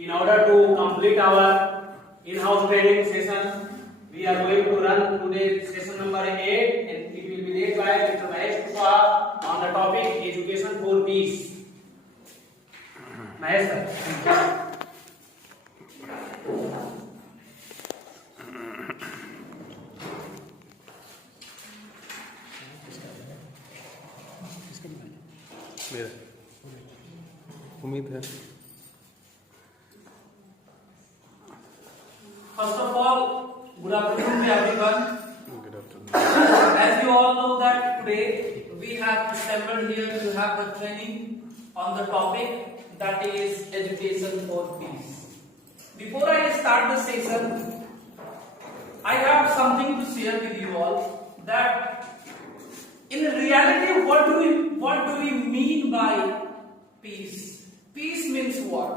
In order to complete our in-house training session, we are going to run today session number 8, and it will be led by Mr. Mahesh Khushwa1 on the topic education for peace. Mahesh sir. उम्मीद है. First of all, good afternoon to everyone. Good afternoon. As you all know that today we have assembled here to have the training on the topic that is education for peace. Before I start the session, I have something to share with you all that in reality what do we mean by peace? Peace means what?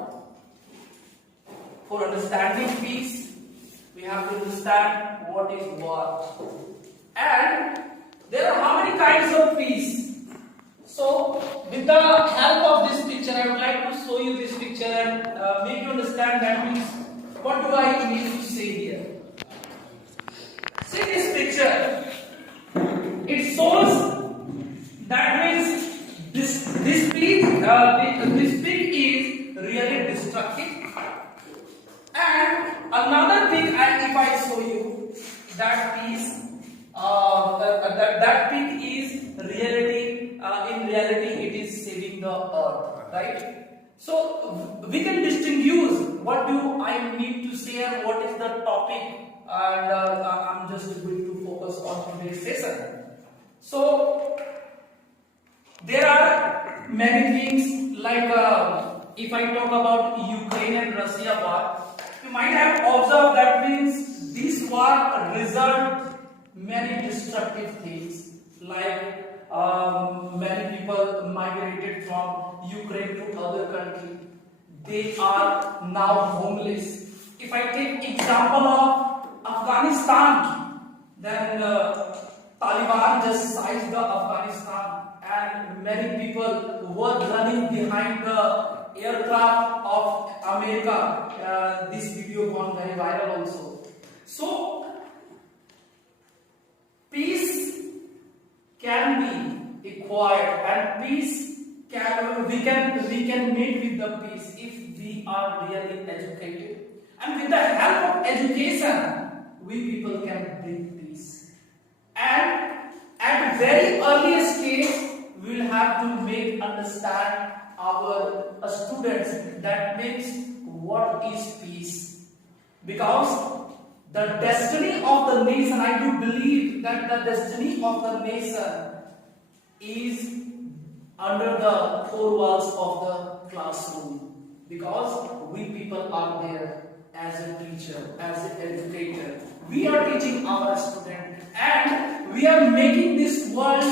For understanding peace, we have to understand what is war. And there are how many kinds of peace? So, with the help of this picture, I would like to show you this picture and make you understand that means what do I mean to say here. See this picture. It shows that means this pig is really destructive. And another thing, if I show you that piece, that pig is in reality it is saving the earth, right? So we can distinguish what do I need to say and what is the topic, and I'm just going to focus on today's session. So there are many things like if I talk about Ukraine and Russia war. You might have observed that means this war result many destructive things like many people migrated from Ukraine to other country. They are now homeless. If I take example of Afghanistan, then Taliban just seized the Afghanistan and many people were running behind the aircraft of America. This video gone very viral also. So peace can be acquired and peace we can meet with the peace if we are really educated, and with the help of education we people can bring peace. And at very early stage we will have to make understand our students that means what is peace, because the destiny of the nation, I do believe that the destiny of the nation is under the four walls of the classroom, because we people are there as a teacher, as an educator. We are teaching our students and we are making this world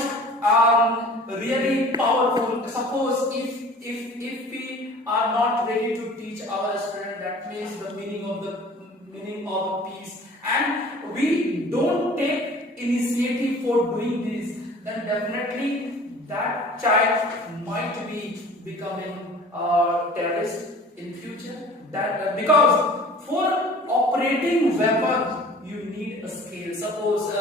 really powerful. Suppose if we are not ready to teach our students, that means the meaning of peace, and we don't take initiative for doing this, then definitely that child might be becoming a terrorist in future. That because for operating weapon you need a skill. Suppose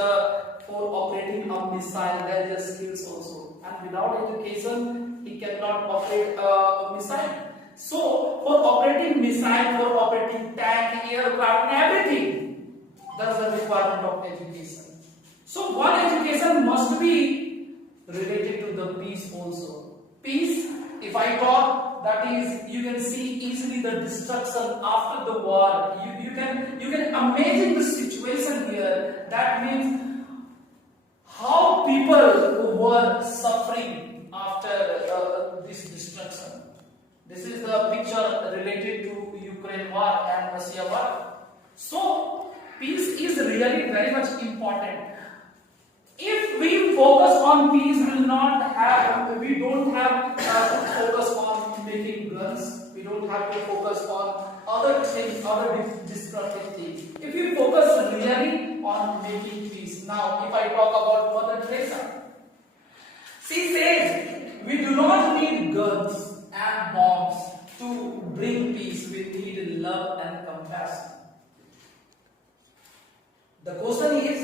for operating a missile there is skills also, and without education he cannot operate a missile. So for operating missile, for operating tank, aircraft and everything, there is a requirement of education. So one education must be related to the peace also. Peace, if I talk, that is, you can see easily the destruction after the war. You can imagine the situation here. That means how people were suffering after this destruction. This is the picture related to Ukraine war and Russia war. So peace is really very much important. If we focus on peace, we don't have to focus on making guns. We don't have to focus on other things, other destructive things. If we focus really on making peace. Now, if I talk about Mother Teresa, she says we do not need guns and bombs to bring peace with we need love and compassion. The question is,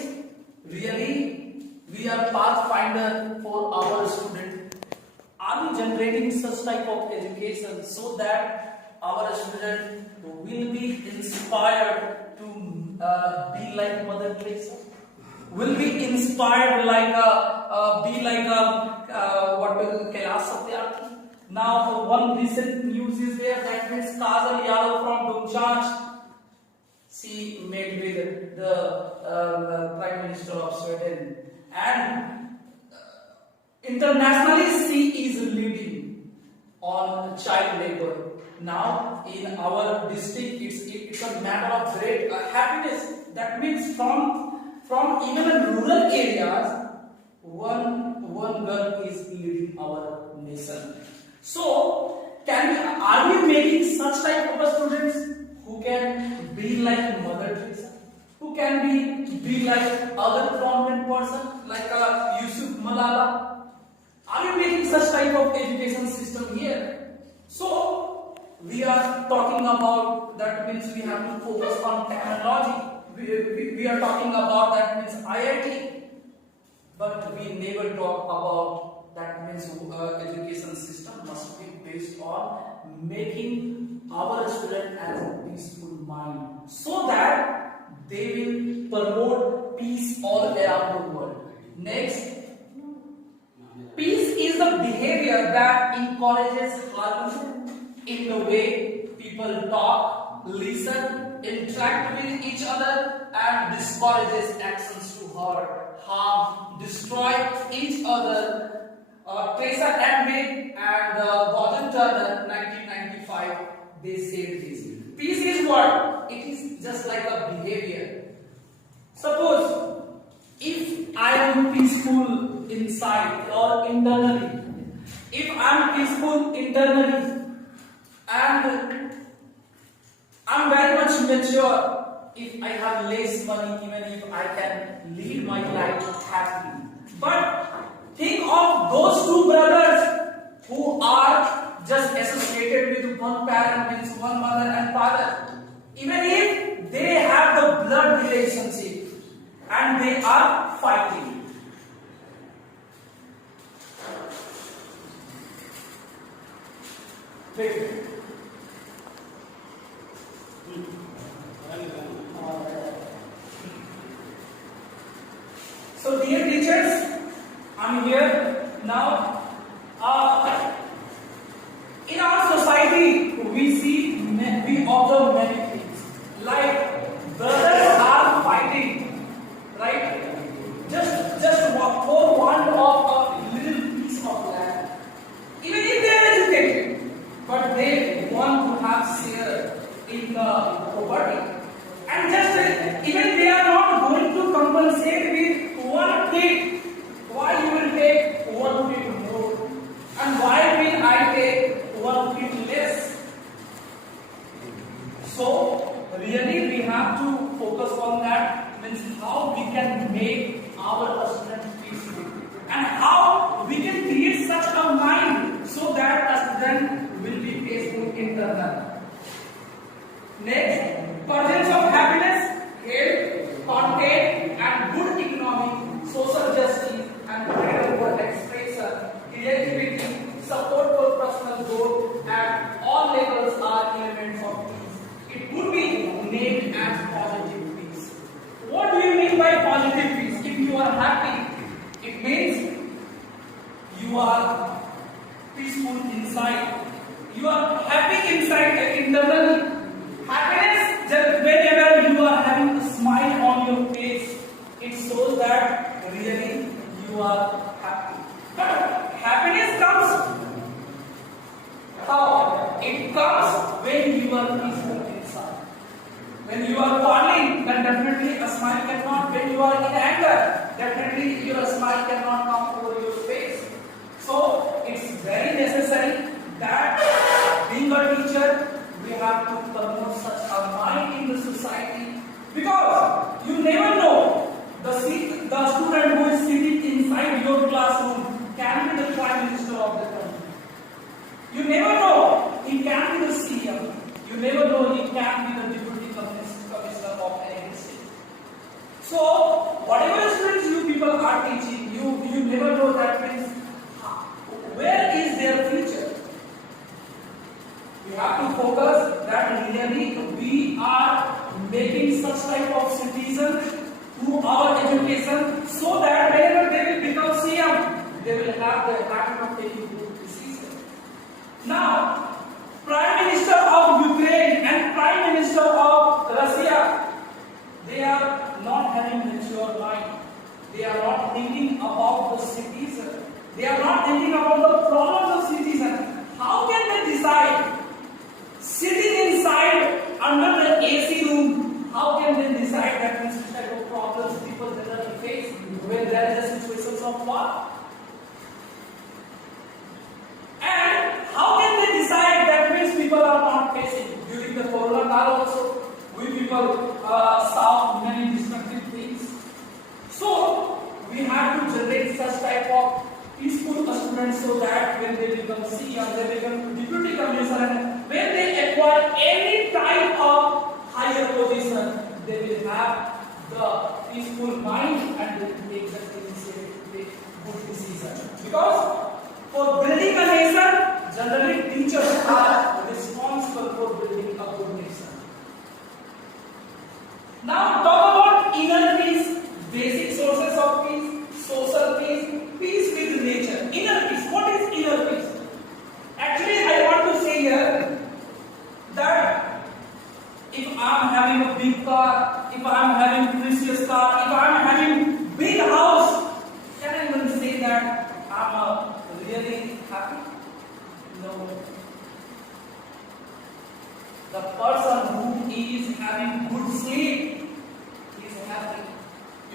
really, we are pathfinder for our student. Are we generating such type of education so that our student will be inspired to be like Mother Teresa? Will be inspired like be like what will Kailash Satyarthi? Now, one recent news is there, that means Kajal Yadav from Dumchach, she met with the Prime Minister of Sweden, and internationally she is leading on child labor. Now, in our district, it's a matter of great happiness. That means from even in rural areas, one girl is leading our nation. So, are we making such type of students who can be like Mother Teresa, who can be like other prominent person like Yusuf Malala? Are we making such type of education system here? So, we are talking about, that means we have to focus on technology. We are talking about, that means IIT, but we never talk about, that means education system must be based on making our student as a peaceful mind, so that they will promote peace all around the world. Next, peace is the behavior that encourages harmony in the way people talk, listen, interact with each other, and discourages actions to hurt, harm, destroy each other. Teresa Edwin and Gordon Turner, 1995, they said this. Peace is what? It is just like a behavior. Suppose, if I am peaceful inside or internally, if I am peaceful internally, and I am very much mature, if I have less money, even if I can lead my life happily. But think of those two brothers who are just associated with one parent, means one mother and father. Even if they have the blood relationship and they are fighting. Wait. So, dear teachers, I'm here now. In our society, we observe many things. Like brothers are fighting, right? Just for want of a little piece of land. Even if they are educated, but they want to have share in the property. And just even they are not going to compensate with one kid. Why you will take one kid more? And why will I take one kid less? So, really we have to focus on that, means how we can make our students peaceful. And how we can create such a mind so that a student will be peaceful internally. Next, presence of happiness, health, content, and good economic, social justice, and freedom for expression, creativity, support for personal growth, and all levels are elements of peace. It would be named as positive peace. What do you mean by positive peace? If you are happy, it means you are peaceful inside. You are happy inside internally. Happiness, just whenever you are having a smile on your face, it shows that really you are happy. But happiness comes how? It comes when you are peaceful inside. When you are falling, then definitely a smile cannot. When you are in anger, definitely your smile cannot come over your face. So it's very necessary that being a teacher, we have to promote such a mind in the society, because you never know the student who is sitting inside your classroom can be the Prime Minister of the country. You never know, he can be the CM. You You never know, he can be the deputy commissioner of any district. So, whatever students you people are teaching, you never know that means where is their future. We have to focus that really we are making such type of citizens through our education, so that whenever they will become CM, they will have the habit of taking good decisions. Now, Prime Minister of Ukraine and Prime Minister of Russia, they are not having mature mind. They are not thinking about the citizen. They are not thinking about the problems of citizen. How can they decide? Sitting inside under the AC room, how can they decide that which type of problems people generally face when there is a situation of war? And how can they decide that which people are not facing? During the Corona time also, we people saw many destructive things. So, we have to generate such type of peaceful students so that when they become CM, they become deputy commissioner, when they acquire any type of higher position, they will have the peaceful mind and they will take the good decision. Because for building a nation, generally teachers are responsible for building a good nation. Now talk about inner peace, basic sources of peace, social peace, peace with nature. Inner peace. What is inner peace? Actually, I want to say here that if I am having a big car, if I am having precious car, if I am having big house, can I even say that I am really happy? No. The person who is having good sleep is happy.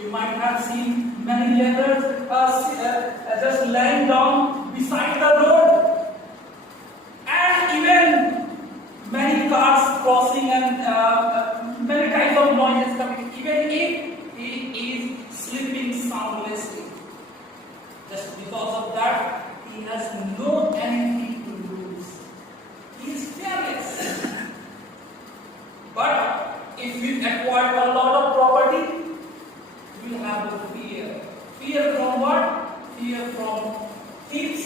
You might have seen many letters just lying down beside the road, and even many cars crossing and many types of noises coming. Even if he is sleeping soundlessly, just because of that, he has no anything to lose. He is fearless. But if we acquire a lot of property, we have the fear. Fear from what? Fear from thieves.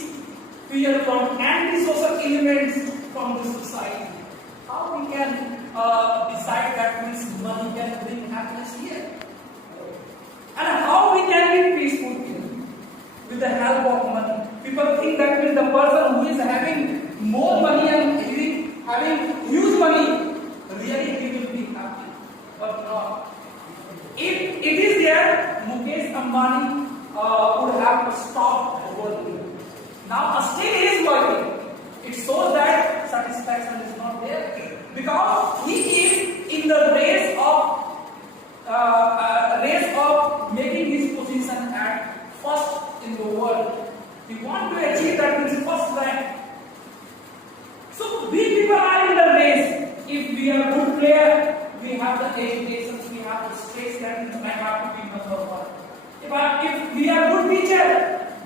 Fear from antisocial elements from the society. How we can decide that means money can bring happiness here? And how we can be peaceful here? With the help of money. People think that means the person who is having more money and having huge money, really he will be happy. But not. If it is there, Mukesh Ambani would have stopped working. Now still he is working. It shows that satisfaction is not there, because he is in the race of making his position at first in the world. He wants to achieve that means first rank. So we people are in the race. If we are a good player, we have the education, we have the stress that means I have to be number one. If we are good teacher,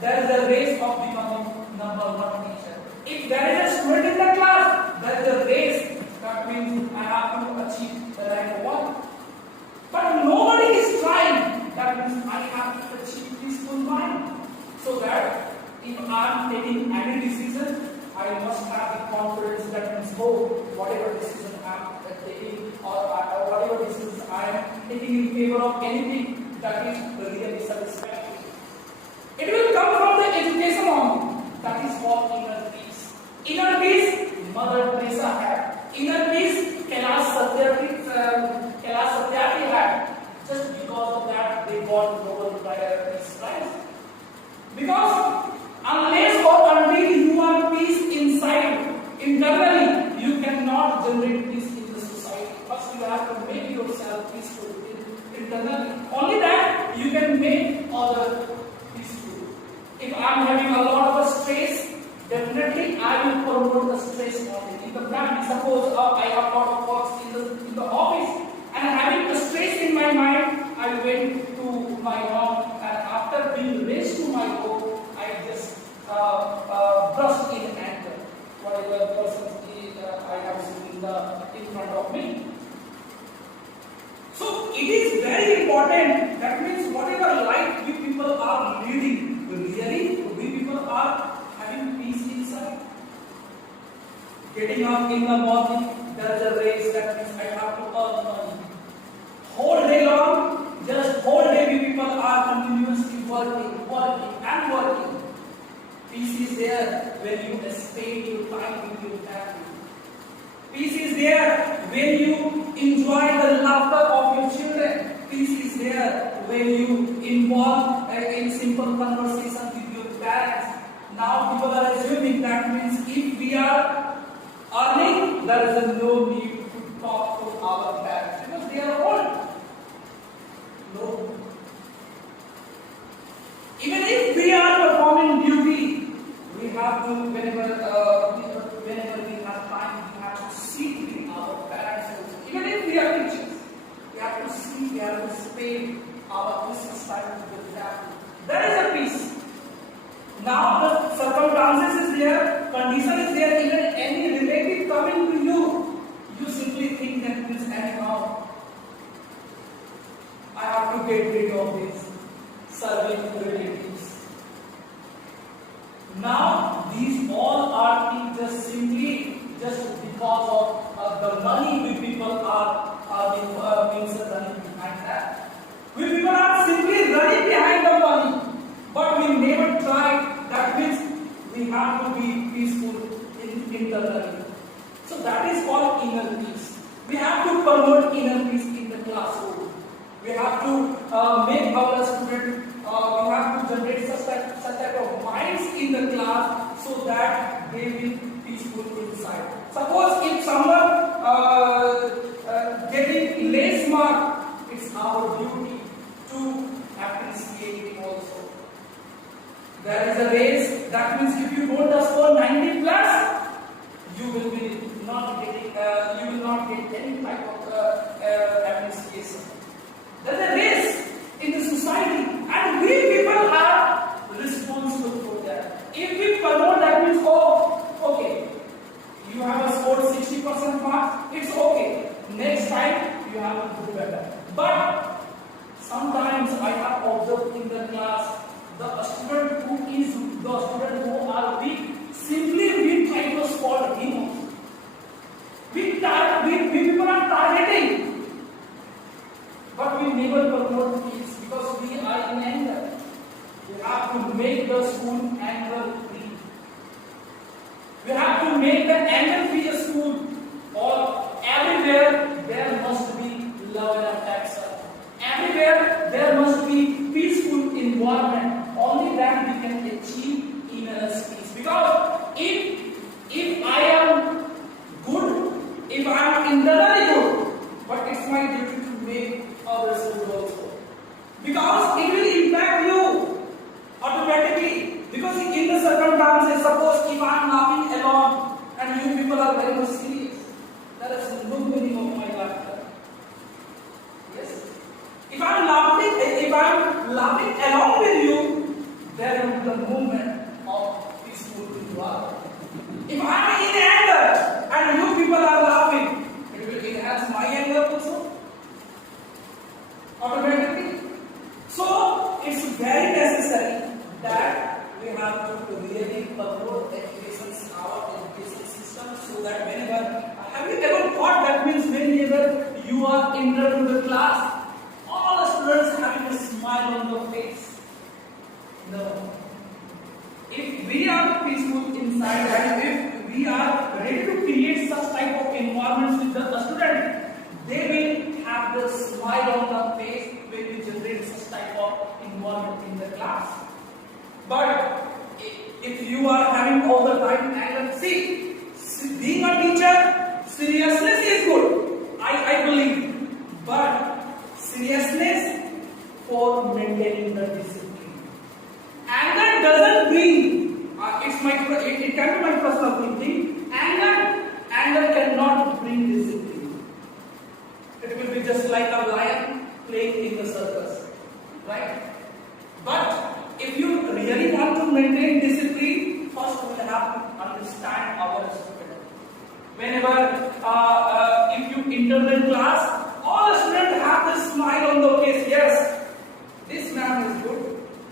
there is a race of becoming number one teacher. If there is a student in the class, there is a race that means I have to achieve the rank one. But nobody is trying. That means I have to achieve peaceful mind. So that if I am taking any decision, I must have the confidence that means whatever decision I am taking or whatever decisions I am taking in favor of anything, that is really satisfactory. It will come from the education only. That is called inner peace. Inner peace, Mother Teresa had. Inner peace, Kailash Satyarthi had. Just because of that, they got Nobel Peace Prize. Because unless or until you are peace inside, internally, you cannot generate peace in the society. First, you have to make yourself peaceful internally. Only that you can make others peaceful. If I am having a lot of stress, definitely I will promote the stress only. In the family, suppose I have a lot of works in the office and having the stress in my mind, I went to my home, and after being raised to my home, I just brushed in anger. Whatever person I have seen in front of me. So it is very important. That means whatever life we people are leading, really we people are having peace inside. Getting up in the morning, there is a race. That means I have to earn money. Whole day long, just whole day we people are continuously working. Peace is there when you spend your time with your family. Peace is there when you enjoy the laughter of your children. Peace is there when you involve in simple conversation with your parents. Now people are assuming that means if we are earning, there is no need to talk to our parents because they are old. No. Even if we are performing duty, we have to, whenever we have time, we have to sit with our parents. Even if we are teachers, we have to sit, we have to spend our Christmas time with them. There is a peace. Now the circumstances is there, condition is there, even any relative coming to you, you simply think that this anyhow, I have to get rid of this serving relatives. Now these all are things just simply just because of the money we people are running behind that. We people are simply running behind the money, but we never try. That means we have to be peaceful internally. So that is called inner peace. We have to promote inner peace in the classroom. We have to make our students. We have to generate such type of minds in the class so that they will be peaceful inside. Suppose if someone getting less mark, it's our duty to appreciate him also. There is a race. That means if you don't score 90 plus, you will not get any type of appreciation. There is a race in the society, and we people are responsible for that. If we promote that means, okay, you have scored 60% marks, it's okay. Next time you have to do better. But sometimes I have observed in the class the student who are weak, simply we try to spot him. We people are targeting, but we never promote peace because we are in anger. We have to make the school anger free. We have to make the anger free school. Or everywhere there must be love and affection. Everywhere there must be peaceful environment. Only then we can achieve inner peace. Because if I am good, if I am internally good, but it's my duty to make others good also. Because it will impact you automatically. Because in the circumstances, suppose if I am laughing alone and you people are very much serious, there is no meaning of my laughter. Yes. If I am laughing along with you, there will be the movement of peaceful environment. If I am in anger and you people are laughing, it will enhance my anger also automatically. So it's very necessary that we have to really promote education, our education system, so that whenever, have you ever thought that means whenever you are entered into the class, all the students having a smile on their face? No. If we are peaceful inside and if we are ready to create such type of environments with the student, they will have the smile on the face when we generate such type of environment in the class. But if you are having all the time anger, see, being a teacher, seriousness is good, I believe, but seriousness for maintaining the discipline. Anger doesn't bring, it can be my personal thinking, anger cannot bring discipline. It will be just like a lion playing in the circus, right? But if you really want to maintain discipline, first we have to understand our student. Whenever if you enter the class, all the students have this smile on their face. Yes, this man is good,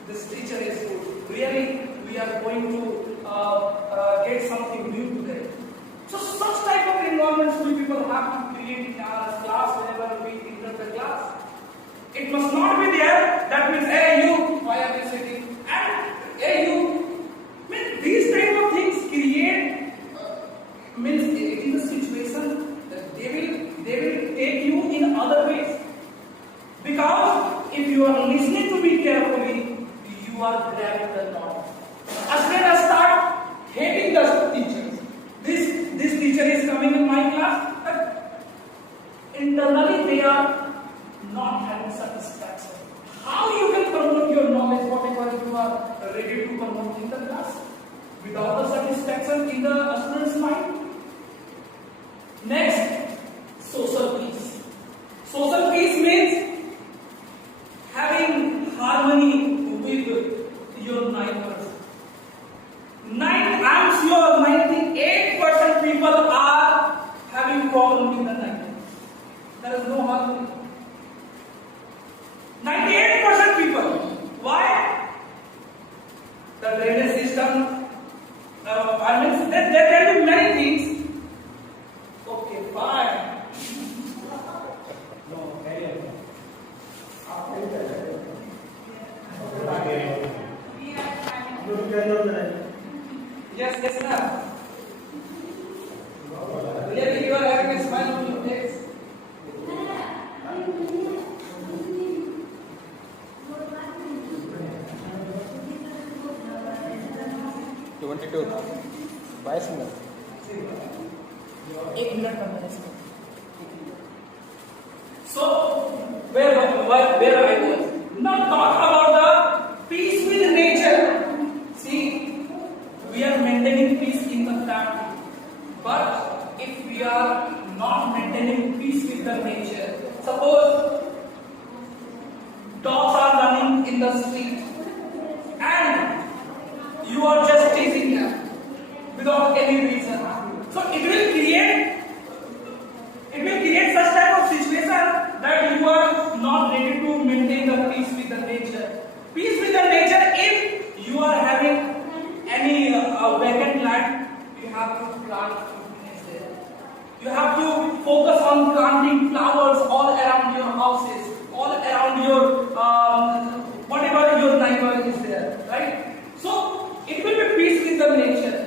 this teacher is good. Really, we are going to get something new today. So such type of environments we people have to create in our class whenever we enter the class. It must not be there. That means, hey you, why are you sitting? And hey you. Means these type of things create means in the situation that they will take you in other ways. Because if you are listening to me carefully, you are grabbing the knowledge. As soon as start hating the teachers, this teacher is coming in my class, but internally they are not having satisfaction. How you can promote your knowledge, whatever you are ready to promote in the class, without the satisfaction in the student's mind? Next, social peace. Social peace means having harmony with your neighbors. I'm sure 98% people are having problem in the neighbors. There is no harmony. 98% people. Why? The drainage system. There can be many things. Okay, fine. No, carry Yes, ma'am. Really, you are having a smile on your face. 22 ना 22 minute 1 minute का मैंने So, where I was? Now talk about the peace with nature. See, we are maintaining peace in the family, but if we are not maintaining peace with the nature, suppose dogs are running in the street and you are just chasing them without any reason, so it will create such type of situation that you are not ready to maintain the peace with the nature. Peace with the nature, if you are having any vacant land, you have to plant trees there. You have to focus on planting flowers all around your houses, all around your whatever your neighbor is there, right? So it will be peace with the nature,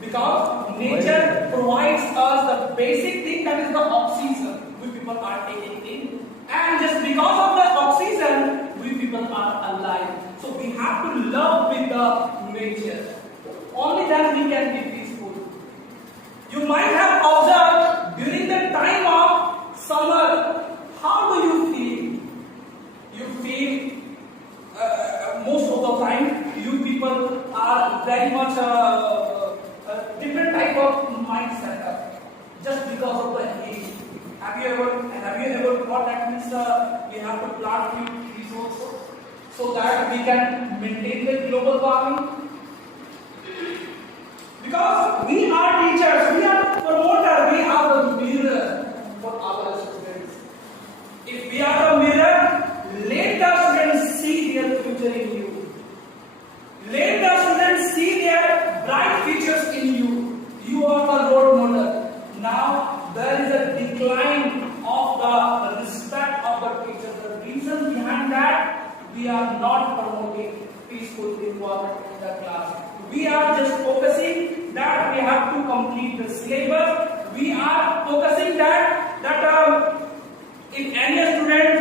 because nature provides us the basic thing, that is the oxygen we people are taking in, and just because of the oxygen we people are alive. So we have to love with the nature. Only then we can be peaceful. You might have observed during the time of summer, how do you feel? You feel most of the time you people are very much different type of mindset just because of the heat. Have you ever thought that means we have to plant few trees also so that we can maintain the global warming? Because we are teachers, we are the promoter, we are the mirror for our students. If we are the mirror, let the students see their future in you. Let the students see their bright futures in you. You are the role model. Now there is a decline of the respect of the teachers. The reason behind that, we are not promoting peaceful environment in the class. We are just focusing that we have to complete the syllabus. We are focusing that if any student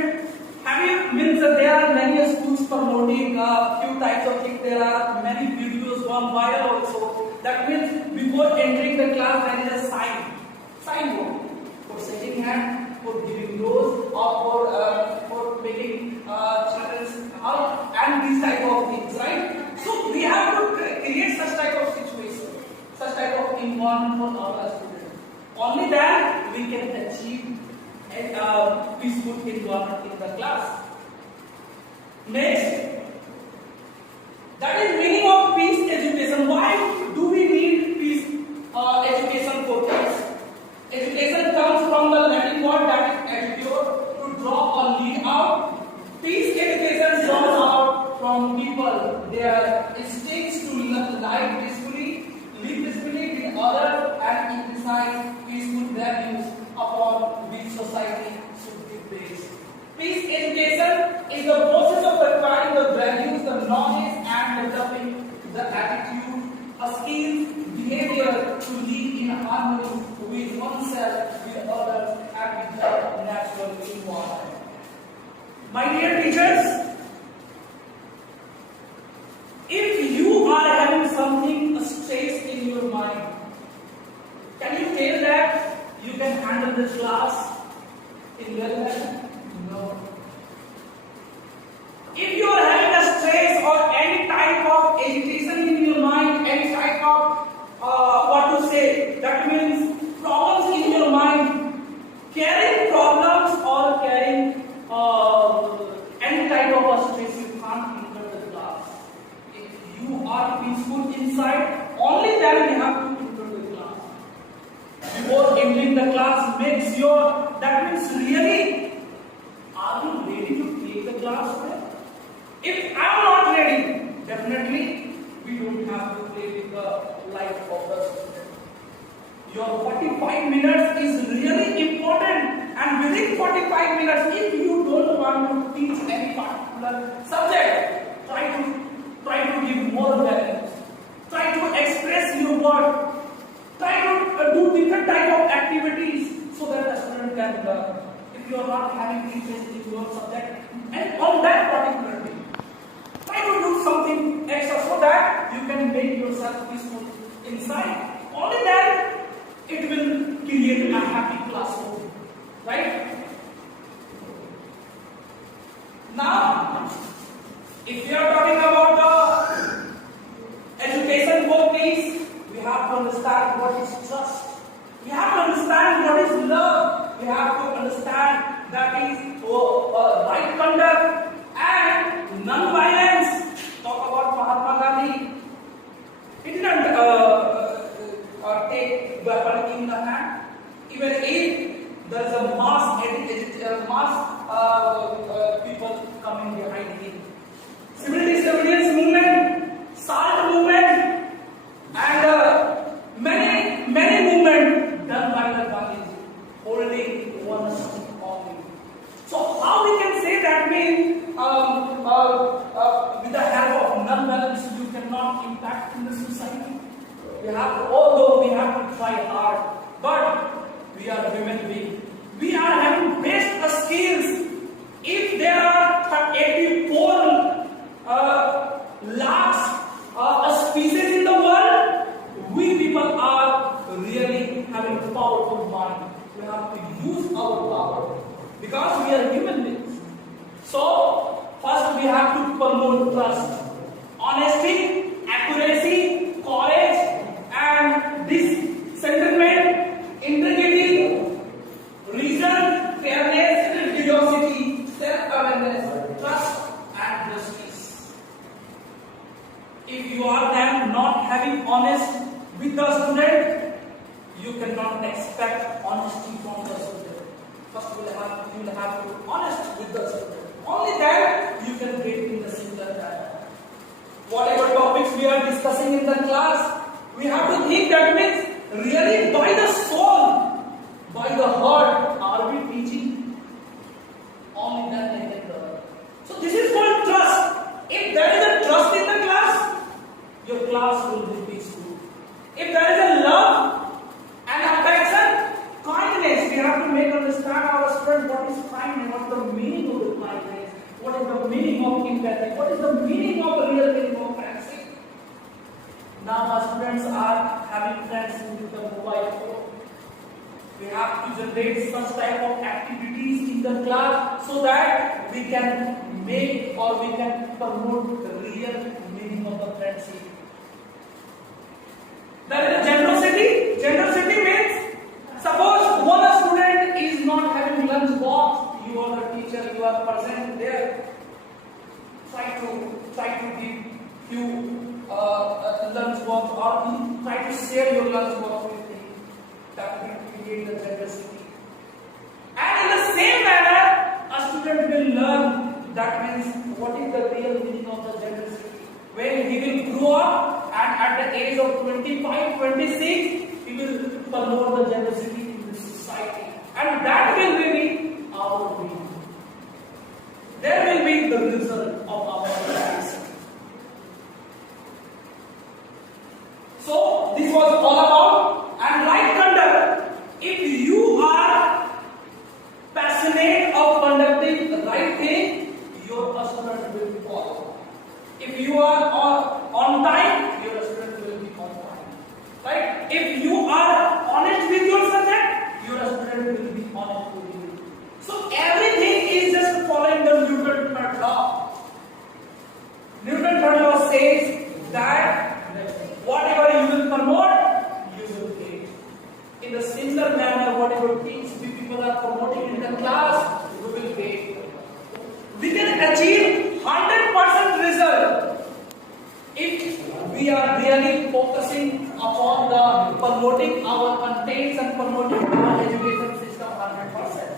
means that there are many schools promoting few types of things. There are many videos gone viral also. That means before entering the class there is a signboard for shaking hand, for giving rose, or for making children's out, and these type of things, right? So we have to create such type of situation, such type of environment for our students. Only then we can achieve a peaceful environment in the class. Next, that is meaning of peace education. Why do we need peace education for peace? Education from the Latin word that is educare, to drop or lead out. Peace education draws out from people their instincts to live peacefully, live peacefully with others, and emphasize peaceful values upon which society should be based. Peace education is the process of acquiring the values, the knowledge, and developing the attitude, a skill, behavior to live in harmony with oneself, with others, and with the natural environment. My dear teachers, if you are having something, a stress in your mind, can you tell that you can handle this class in well manner? No. If you are having a stress or any type of agitation in your mind, any type of that means problems in your mind, carrying problems or carrying any type of a stress, you can't enter the class. If you are peaceful inside, only then you have to enter the class. Before entering the class, make sure that means really, are you ready to take the class well? If I am not ready, definitely we don't have to play with the life of the student. Your 45 minutes is really important, and within 45 minutes, if you don't want to teach any particular subject, try to give more values. Try to express your word. Try to do different type of activities so that the student can learn. If you are not having interest in your subject and on that particular day, try to do something extra so that you can make yourself peaceful inside. Only then it will create a happy classroom, right? Now, if we are talking about the education for peace, we have to understand what is trust. We have to understand what is love. We have to understand that is right conduct and non-violence. Talk about Mahatma Gandhi. He didn't take weapon in the hand. Even if there is a mass people coming behind him. Civil disobedience movement, SALT movement, and many movements done by the Gandhiji, holding one stick only. So how we can say that means with the help of non-violence you cannot impact in the society? Although we have to try hard, but we are human beings. We are having best skills. If there are 84 lakhs species in the world, we people are really having a powerful mind. We have to use our power because we are human beings. So, first we have to promote trust, honesty, accuracy, courage, and this sentiment, integrity, reason, fairness, curiosity, self-awareness, trust, and justice. If you are then not having honest with the student, you cannot expect honesty from the student. First, you will have to be honest with the student. Only then you can get in the similar dialogue. Whatever topics we are discussing in the class, we have to think that means really by the soul, by the heart, are we teaching? Only then they can learn. So this is called trust. If there is a trust in the class, your class will be peaceful. If there is a love and affection, kindness, we have to make understand our students what is kindness, what is the meaning of the kindness, what is the meaning of empathy, what is the meaning of the real meaning of friendship. Now our students are having friends with the mobile phone. We have to generate such type of activities in the class so that we can make or we can promote the real meaning of the friendship. There is generosity. Generosity means suppose one student is not having lunch box, you are the teacher, you are present there. Try to give few lunch box or try to share your lunch box with him. That will create the generosity. that means what is the real meaning of the generosity? When he will grow up and at the age of 25, 26, he will promote the generosity in the society. And that will be our dream. There will be the result of our lives. So this was all about and right conduct. If you are passionate of conducting the right thing, your student will be follow. If you are on time, your student will be on time. Right? If you are honest with your subject, your student will be honest with you. So everything is just following the Newton third law. Newton third law says that whatever you will promote, you will get. In the similar manner, whatever things we people are promoting in the class, we will get. We can achieve 100% result if we are really focusing upon the promoting our contents and promoting our education system 100%.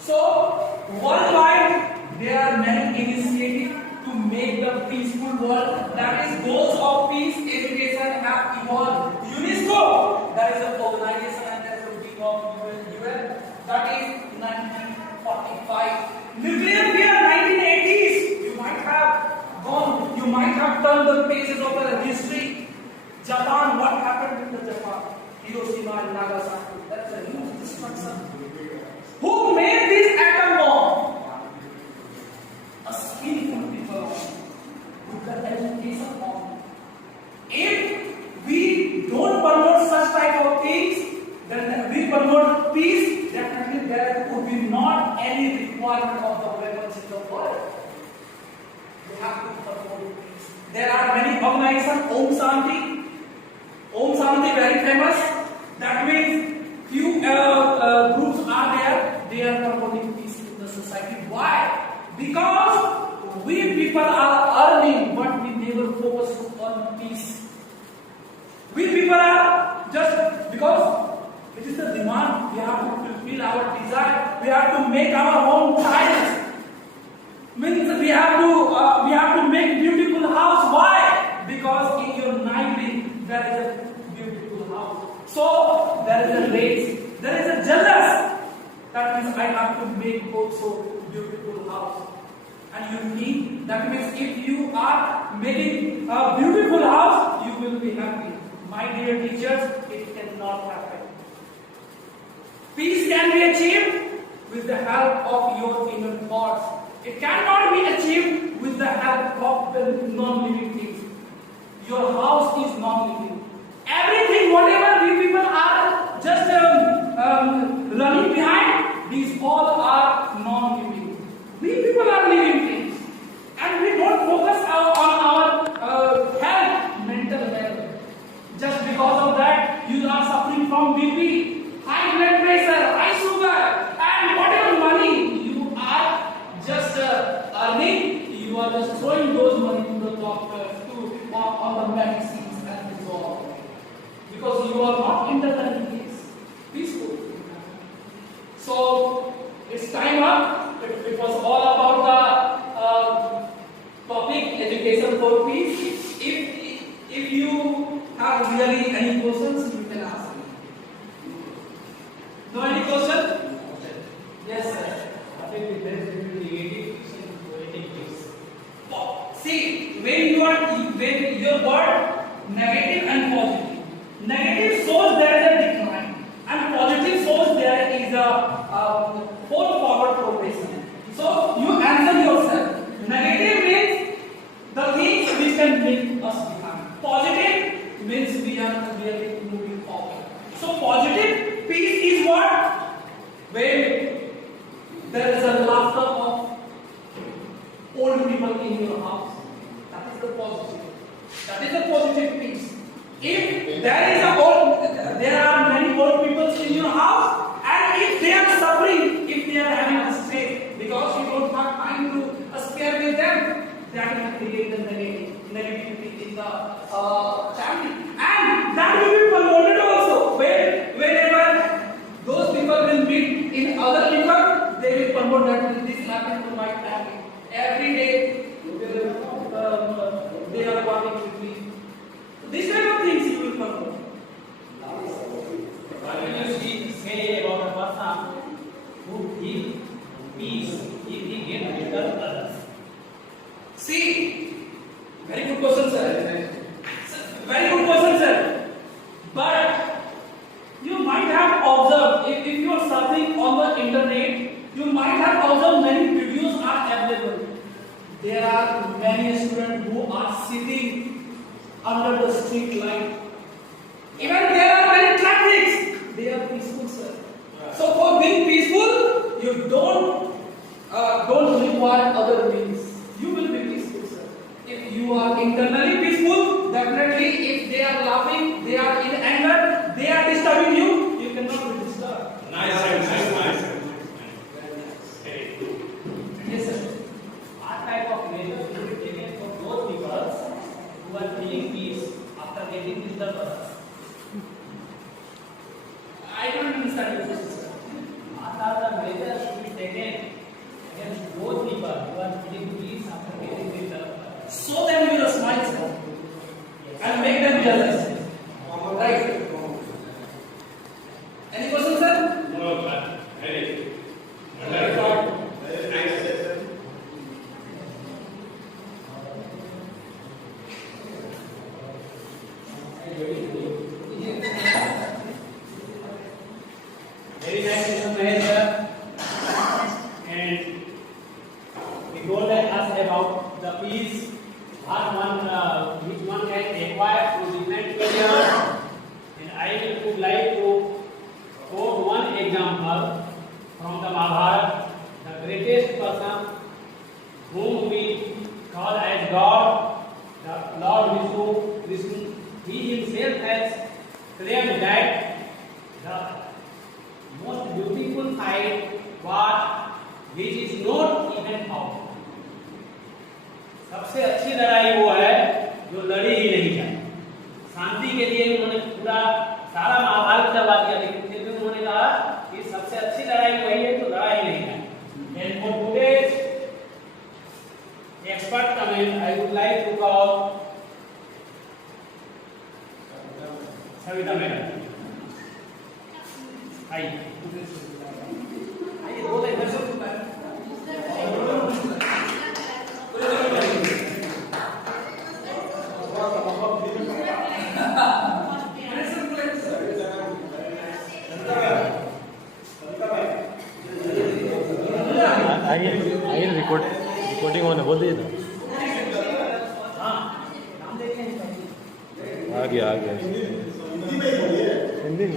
So, worldwide there are many initiatives to make the peaceful world. That is, goals of peace education have evolved. UNESCO, that is an organization and that is a wing of UN. That is 1945. Nuclear fear 1980s. You might have turned the pages of the history. Japan, what happened with the Japan? Hiroshima and Nagasaki. That's a huge destruction. Who made this atom bomb? A skillful people with the education on. If we don't promote such type of things, then we promote peace, definitely there would be not any requirement of the weapons in the world. We have to promote peace. There are many organizations, Om Shanti. Om Shanti very famous. That means few groups are there, they are promoting peace in the society. Why? Because we people are earning, but we never focus on peace. We people are just because it is the demand. We have to fulfill our desire. We have to make our home tiles. Means we have to make beautiful house. Why? Because in your neighborhood there is a beautiful house. So there is a race. There is a jealous. That means I have to make also beautiful house. And you need. That means if you are making a beautiful house, you will be happy. My dear teachers, it cannot happen. Peace can be achieved with the help of your inner thoughts. It cannot be achieved with the help of the non-living things. Your house is non-living. Everything, whatever we people are just running behind, these all are non-living. We people are living things. And we don't focus on our health, mental health. Just because of that, you are suffering from BP, high blood pressure, high sugar, and whatever money you are just earning, you are just throwing those money to the doctors, on the medicines and this all. Because you are not internally peaceful. So it's time up. It was all about the topic education for peace. If you have really any questions, you can ask me. No any question? Yes, sir. What is the difference between negative and poetic peace? See, when your word negative and positive. Negative shows there is a decline, and positive shows there is a forward progression. So you answer yourself. Negative means the things which can bring us behind. Positive means we are really moving forward. So positive peace is what? When there is a laughter of old people in your house. That is the positive. That is the positive peace. If there are many old people in your house, and if they are suffering, if they are having a stress, because you don't have time to spare with them, that will create the negativity in the family, and that will be promoted also. Whenever those people will meet in other people, observed, if you are surfing on the internet, you might have observed many videos are available. There are many students who are sitting under the street light. Even there are many traffics. They are peaceful, sir. So for being peaceful, you don't require other means. You will be peaceful, sir. If you are internally peaceful, definitely if they are laughing, they are in anger, they are disturbing you, you cannot be disturbed. Nice. Yes, sir. What type of measures should be taken for those people who are feeling peace after getting disturbed? I don't understand your question, sir. What are the measures should be taken against those people who are feeling peace after getting disturbed? Show them with a smile, sir, and make them jealous. Right? Any question, sir? No, sir. Very. Very nice question, Mahesh sir. And he told us about the peace, which one can acquire through different measures. And I would like to quote one example from the Mahabharata. The greatest person whom we call as God, the Lord Vishnu, he himself has claimed that the most beautiful fight was which is not even fought. सबसे अच्छी लड़ाई वो है जो लड़ी ही नहीं जाए. शांति के लिए उन्होंने पूरा सारा महाभारत चला दिया, लेकिन फिर भी उन्होंने कहा कि सबसे अच्छी लड़ाई वही है जो लड़ा ही नहीं जाए. And for today's expert comment, I would like to call Savita madam. आइए दो लाइन इधर से आइए रिकॉर्डिंग होने बोल दीजिए आ गया हिंदी में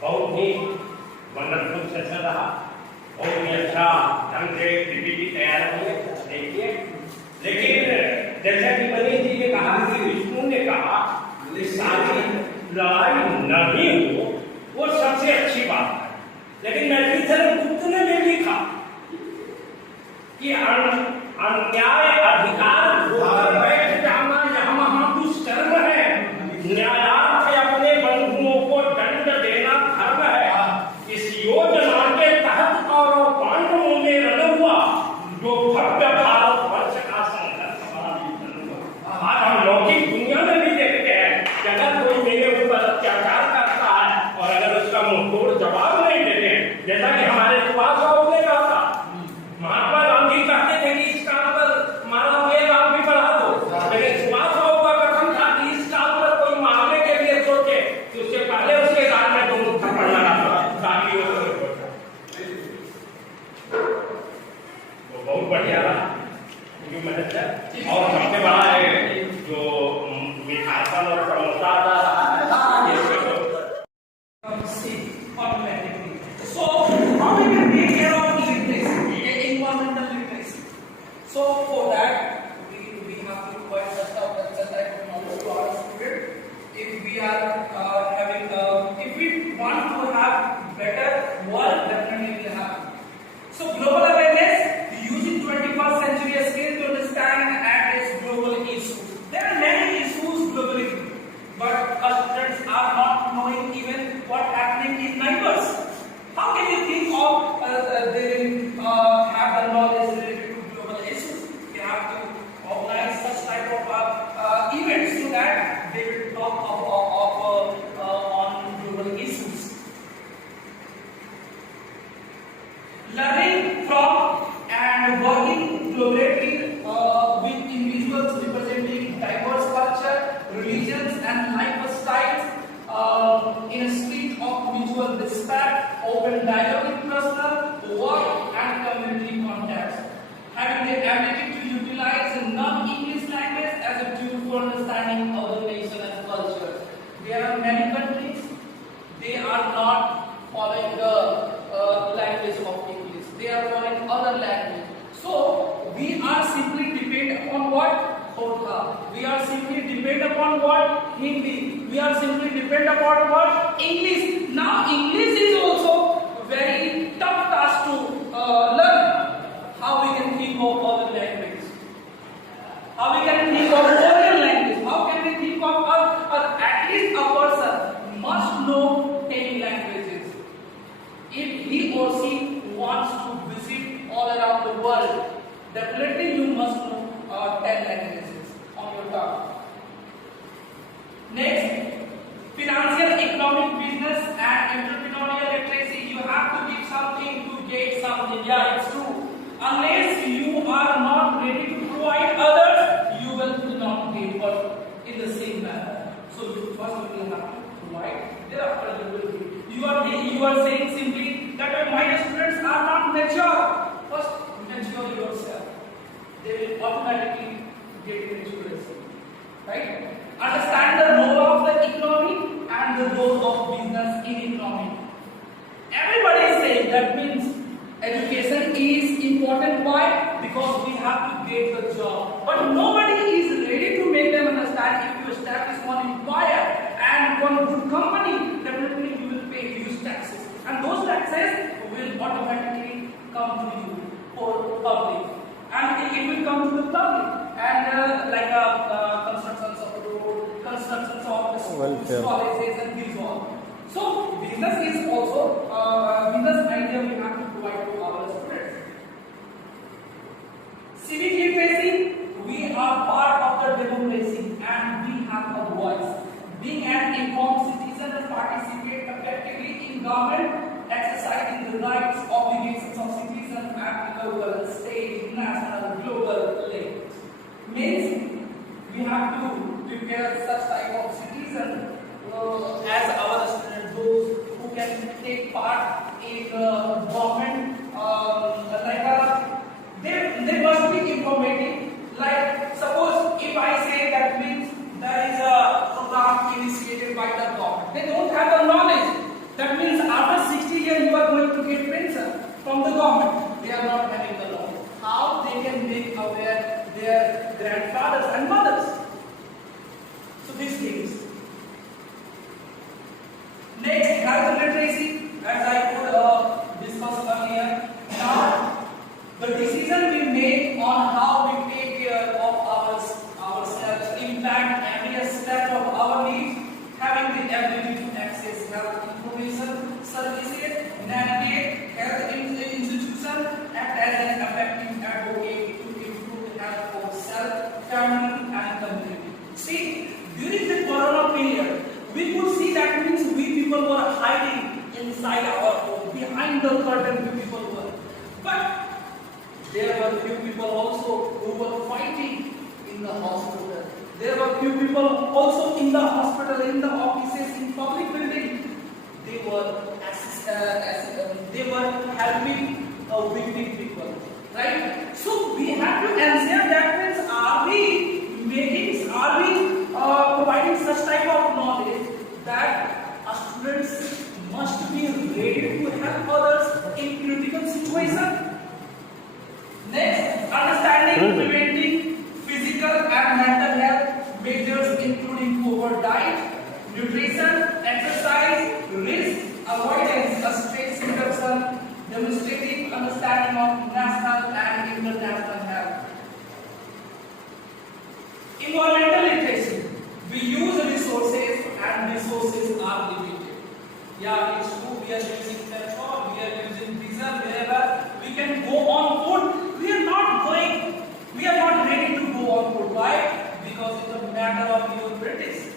बहुत ही वंडरफुल सेशन रहा, बहुत ही अच्छा ढंग से पीपीटी तैयार हुए. देखिए, लेकिन जैसा कि मनीष जी ने कहा कि विष्णु ने कहा कि सारी लड़ाई नहीं हो, वो सबसे अच्छी बात है. लेकिन मैथिली गुप्त ने भी लिखा कि अन्याय अधिकार होकर बैठ जाना यह महादुष्कर्म है. न्यायार्थ अपने बंधुओं को दंड देना धर्म है. इस योजना के तहत कौरव पांडवों में रण हुआ जो भव्य भारत वर्ष का संघर्ष हुआ. आज हम लौकिक दुनिया में भी देखते हैं कि अगर कोई मेरे ऊपर अत्याचार करता है और अगर उसका मुंहतोड़ जवाब नहीं देते, जैसा कि हमारे सुभाष बाबू ने कहा था, महात्मा गांधी कहते थे कि इस काल पर मारा हुए आप भी बढ़ा दो, लेकिन सुभाष बाबू का कथन था कि इस काल पर कोई मारने के लिए सोचे तो उससे पहले उसके गाल में दो थप्पड़ लगा ताकि वो बहुत बढ़िया रहा. और सबसे बड़ा है जो मिठासन और samosa automatically. So how we can take care of literacy, environmental literacy? So for that we have to provide such type of knowledge to our students. If we are having if we want to have better world, definitely will happen. So global awareness using 21st century skills to understand and address global issues. There are many what? Hota. We are simply depend upon what? Hindi. We are simply depend upon what? English. Now English is also very tough task to learn. How we can think of other language? How we can think of foreign language? How can we think of at least a person must know 10 languages? If he or she wants to visit all around the world, definitely you must know 10 languages on your tongue. Next, financial, economic, business and entrepreneurial literacy. You have to give something to get something. Yeah, it's true. Unless you are not ready to provide others, you will not get what in the same manner. So first you will have to provide. Thereafter you will give. You are saying simply that my students are not mature. First, mature yourself. They will automatically get maturity. Right? Understand the role of the economy and the role of business in economy. Everybody is saying that means education is important. Why? Because we have to get the job. But nobody is ready to make them understand if you establish one empire and one good company, definitely you will pay huge taxes. And those taxes will automatically come to you for public. And it will come to the public. And like constructions of road, constructions of schools, colleges and these all. So business is also business idea we have to provide to our students. Civic literacy, we are part of the democracy and we have a voice. Being an informed citizen and participate effectively in government, exercising the rights, obligations of citizens at local, state, national, global level. Means we have to prepare such type of citizen as our students, those who can take part in government, they must be informative. Like suppose if I say that means there is a program initiated by the government, they don't have the knowledge. That means after 60 years you are going to get pension from the government. They are not having the knowledge. How they can make aware their grandfathers and mothers? So these things. Next, health literacy, as I could discuss earlier. Now, the decision we make on how we take care of ourselves impact every aspect of our needs. Having the ability to access health information, services, navigate health institutions, act as an effective advocate to improve the health of self, family, and community. See, during the Corona period, we could see that means we people were hiding inside our home, behind the curtain we people were. But there were few people also who were fighting in the hospital. There were few people also in the hospital, in the offices, in public buildings. They were helping weak people, right? So we have to answer that means are we providing such type of knowledge that students must be ready to help others in critical situations. Next, understanding, preventing physical and mental health measures including proper diet, nutrition, exercise, risk avoidance, stress reduction, demonstrating understanding of national and international health. Environmental literacy. We use resources and resources are limited. Yeah, it's true. We are using petrol, we are using diesel, wherever we can go on food. We are not ready to go on food. Why? Because it's a matter of your British.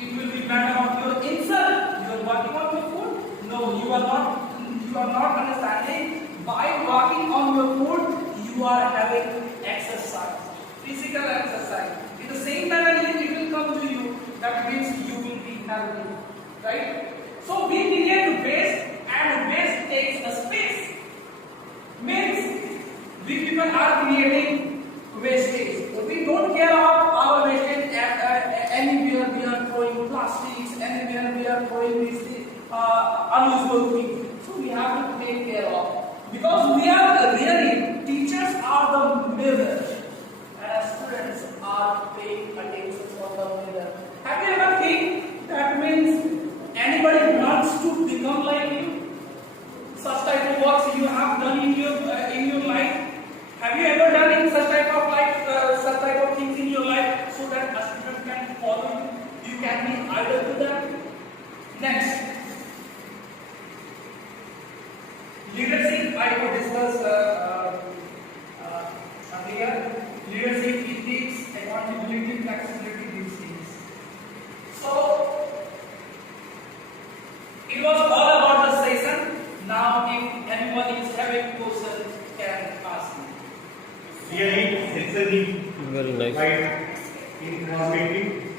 It will be matter of your insult. You are working on your food. No, you are not understanding. By working on your food, you are having exercise, physical exercise. In the same manner, it will come to you. That means you will be healthy, right? So we begin to waste, and waste takes a space. Means we people are creating wastage. We don't care about our wastage. Anywhere we are throwing plastics, anywhere we are throwing these unusual things. So we have to take care of. Because we are really, teachers are the mirror. leadership, ethics, accountability, flexibility, these things. So it was all about the session. Now, if anyone is having questions, can ask me. Really, it's a neat Very nice. right in translating